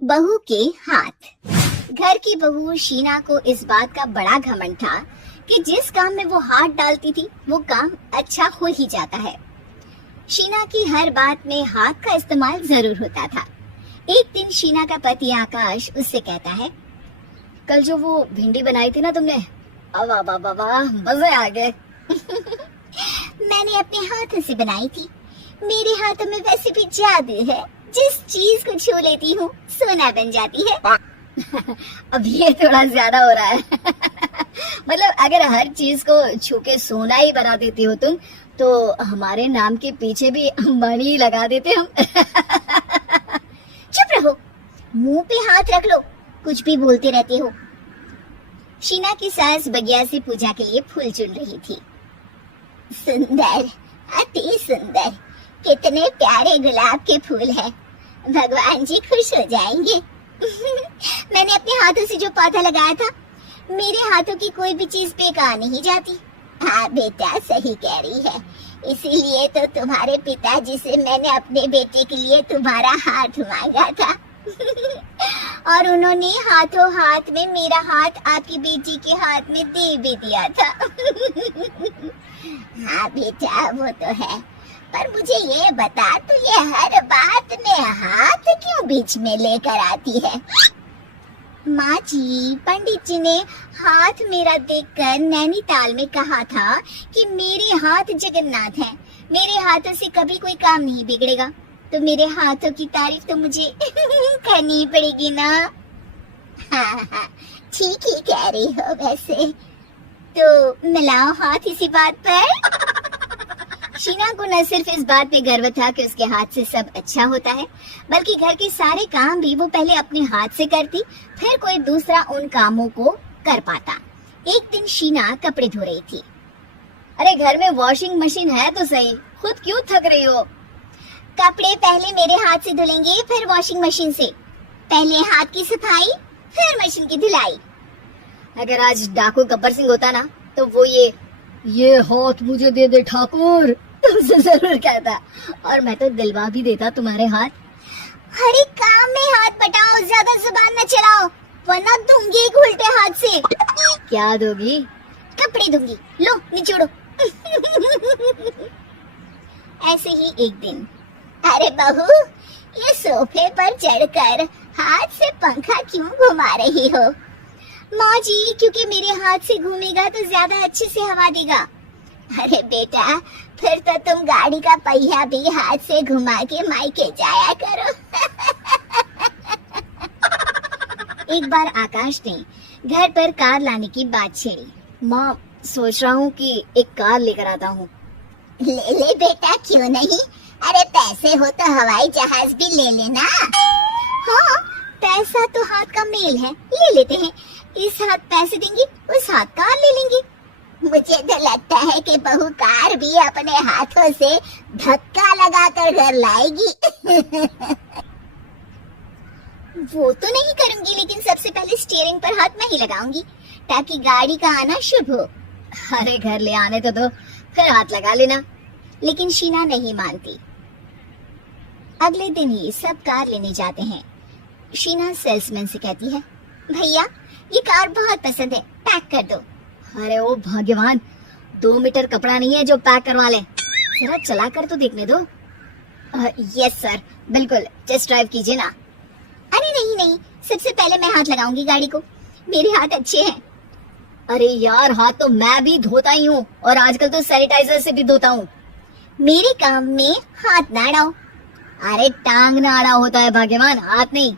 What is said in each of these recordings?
बहू के हाथ। घर की बहू शीना को इस बात का बड़ा घमंड था कि जिस काम में वो हाथ डालती थी वो काम अच्छा हो ही जाता है। शीना की हर बात में हाथ का इस्तेमाल जरूर होता था। एक दिन शीना का पति आकाश उससे कहता है, कल जो वो भिंडी बनाई थी ना तुमने, वाह वाह वाह वाह, मजे आ गए। मैंने अपने हाथों से बनाई थी। मेरे हाथों में वैसे भी जादू है, जिस चीज को छू लेती हूँ सोना बन जाती है। अब ये थोड़ा ज्यादा हो रहा है। मतलब अगर हर चीज को छू के सोना ही बना देती हो तुम, तो हमारे नाम के पीछे भी मणि लगा देते हम। चुप रहो, मुंह पे हाथ रख लो, कुछ भी बोलते रहते हो। शीना की सास बगिया से पूजा के लिए फूल चुन रही थी। सुंदर, अति सुंदर, कितने प्यारे गुलाब के फूल हैं। भगवान जी खुश हो जाएंगे। मैंने अपने हाथों से जो पौधा लगाया था, मेरे हाथों की कोई भी चीज बेकार नहीं जाती। हाँ बेटा, सही कह रही है। इसीलिए तो तुम्हारे पिताजी से मैंने अपने बेटे के लिए तुम्हारा हाथ मांगा था। और उन्होंने हाथों हाथ में मेरा हाथ आपकी बेटी के हाथ में दे भी दिया था। हाँ बेटा, वो तो है, पर मुझे ये बता, तू ये हर बात में हाथ क्यों बीच में लेकर आती है? माँ जी, पंडित जी ने हाथ मेरा देखकर नैनीताल में कहा था कि मेरे हाथ जगन्नाथ हैं। मेरे हाथों से कभी कोई काम नहीं बिगड़ेगा, तो मेरे हाथों की तारीफ तो मुझे करनी पड़ेगी ना। हाँ, ठीक ही कह रही हो। वैसे तो मिलाओ हाथ इसी बात पर। शीना को न सिर्फ इस बात पे गर्व था कि उसके हाथ से सब अच्छा होता है, बल्कि घर के सारे काम भी वो पहले अपने हाथ से करती, फिर कोई दूसरा उन कामों को कर पाता। एक दिन शीना कपड़े धो रही थी। अरे घर में वॉशिंग मशीन है तो सही, खुद क्यों थक रही हो? कपड़े पहले मेरे हाथ से धुलेंगे, फिर वॉशिंग मशीन से। पहले हाथ की सफाई, फिर मशीन की धुलाई। अगर आज डाकू गब्बर सिंह होता ना, तो वो ये हाथ मुझे दे दे ठाकुर, तुमसे जरूर कहता, और मैं तो दिलवा भी देता तुम्हारे हाथ। हर एक काम में हाथ बटाओ, ज्यादा जुबान न चलाओ, वरना दूंगी एक उल्टे हाथ से। क्या दोगी? कपड़े दूंगी, लो निचोड़ो। ऐसे ही एक दिन, अरे बहू, ये सोफे पर चढ़कर हाथ से पंखा क्यों घुमा रही हो? माँ जी, क्योंकि मेरे हाथ से घूमेगा तो ज्यादा अच्छे से हवा देगा। अरे बेटा, फिर तो तुम गाड़ी का पहिया भी हाथ से घुमा के मायके जाया करो। एक बार आकाश ने घर पर कार लाने की बात छेड़ी। माँ, सोच रहा हूँ कि एक कार लेकर आता हूँ। ले बेटा, क्यों नहीं? अरे पैसे हो तो हवाई जहाज भी ले लेना। हाँ, पैसा तो हाथ का मेल है, ले लेते हैं। इस हाथ पैसे देंगी, उस हाथ कार ले लेंगी। मुझे तो लगता है कि बहू कार भी अपने हाथों से धक्का लगाकर घर लाएगी। वो तो नहीं करूंगी, लेकिन सबसे पहले स्टीयरिंग पर हाथ मैं ही लगाऊंगी, ताकि गाड़ी का आना शुभ हो। अरे घर ले आने तो दो, फिर हाथ लगा लेना। लेकिन शीना नहीं मानती। अगले दिन ही सब कार लेने जाते हैं। शीना सेल्समैन से कहती है, भैया ये कार बहुत पसंद है, पैक कर दो। अरे ओ भगवान, 2 मीटर कपड़ा नहीं है जो पैक करवा ले, जरा चला कर तो देखने दो। यस सर, बिल्कुल, टेस्ट ड्राइव कीजिए ना। अरे नहीं, सबसे पहले मैं हाथ लगाऊंगी गाड़ी को, मेरे हाथ अच्छे हैं। अरे यार, हाथ तो मैं भी धोता ही हूँ, और आजकल तो सैनिटाइजर से भी धोता हूँ। मेरे काम में हाथ ना अड़ाओ। अरे टांग ना अड़ा होता है भाग्यवान, हाथ नहीं।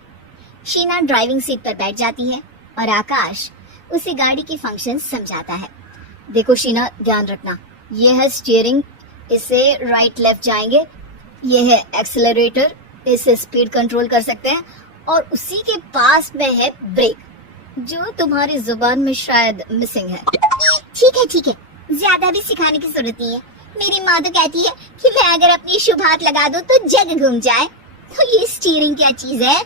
शीना ड्राइविंग सीट पर बैठ जाती है और आकाश उसे गाड़ी की फंक्शन समझाता है। देखो शीना, ध्यान रखना, ये है स्टीयरिंग, इससे राइट लेफ्ट जाएंगे। ये है एक्सेलरेटर, इससे स्पीड कंट्रोल कर सकते हैं। और उसी के पास में है ब्रेक, जो तुम्हारी जुबान में शायद मिसिंग है। ठीक है, ज्यादा भी सिखाने की जरूरत नहीं है। मेरी माँ तो कहती है कि मैं अगर अपनी शुभ हाथ लगा दूं तो जग घूम जाए। तो ये स्टीयरिंग क्या चीज है?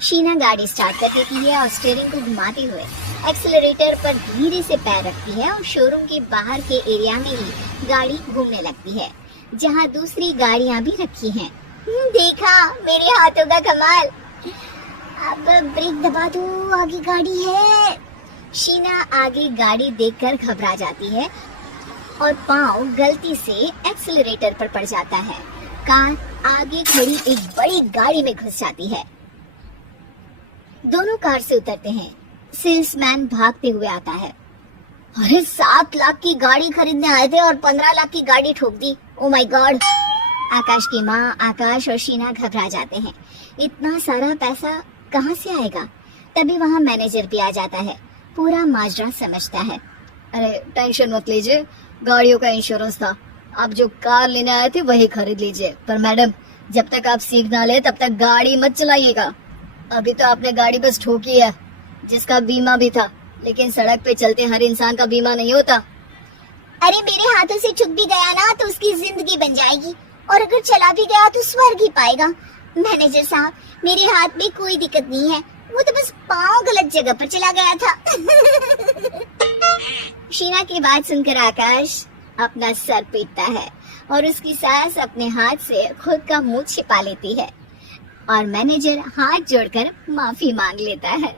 शीना गाड़ी स्टार्ट कर देती है और स्टीयरिंग को घुमाते हुए एक्सेलरेटर पर धीरे से पैर रखती है, और शोरूम के बाहर के एरिया में ही गाड़ी घूमने लगती है, जहाँ दूसरी गाड़ियाँ भी रखी हैं। देखा मेरे हाथों का कमाल। अब ब्रेक दबा दो, आगे गाड़ी है। शीना आगे गाड़ी देखकर घबरा जाती है और पाँव गलती से एक्सीलरेटर पर पड़ जाता है। कार आगे खड़ी एक बड़ी गाड़ी में घुस जाती है। दोनों कार से उतरते हैं। सेल्समैन भागते हुए आता है। अरे 7 लाख की गाड़ी खरीदने आए थे और 15 लाख की गाड़ी ठोक दी। Oh my God. आकाश की माँ, आकाश और शीना घबरा जाते हैं। इतना सारा पैसा कहाँ से आएगा? तभी वहाँ मैनेजर भी आ जाता है। पूरा माजरा समझता है। अरे टेंशन मत लीजिए, गाड़ियों का इंश्योरेंस था। आप जो कार लेने आए थे वही खरीद लीजिए। पर मैडम, जब तक आप सीख ना ले तब तक गाड़ी मत चलाइएगा। अभी तो आपने गाड़ी बस ठोकी है, जिसका बीमा भी था, लेकिन सड़क पे चलते हर इंसान का बीमा नहीं होता। अरे मेरे हाथों से छुप भी गया ना तो उसकी जिंदगी बन जाएगी, और अगर चला भी गया तो स्वर्ग ही पाएगा। मैनेजर साहब, मेरे हाथ में कोई दिक्कत नहीं है, वो तो बस पाँव गलत जगह पर चला गया था। शीना की बात सुनकर आकाश अपना सर पीटता है और उसकी सास अपने हाथ से खुद का मुंह छिपा लेती है और मैनेजर हाथ जोड़कर माफी मांग लेता है।